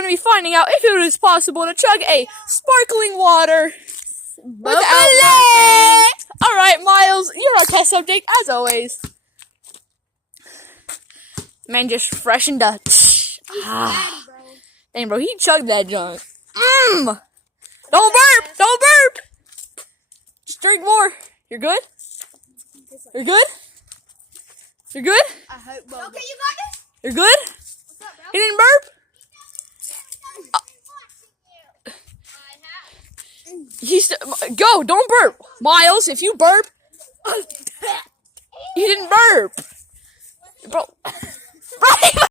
going to be finding out if it is possible to chug a sparkling water without burping. All right, Miles, you're our test subject as always. Man just freshened up. Dang, bro, he chugged that junk. Don't burp! Don't burp! Just drink more. You're good? You're good? You're good? I hope so. Okay, you got this? You're good? What's up, bro? He didn't burp? Go, don't burp. Miles, if you burp, he didn't burp. Bro.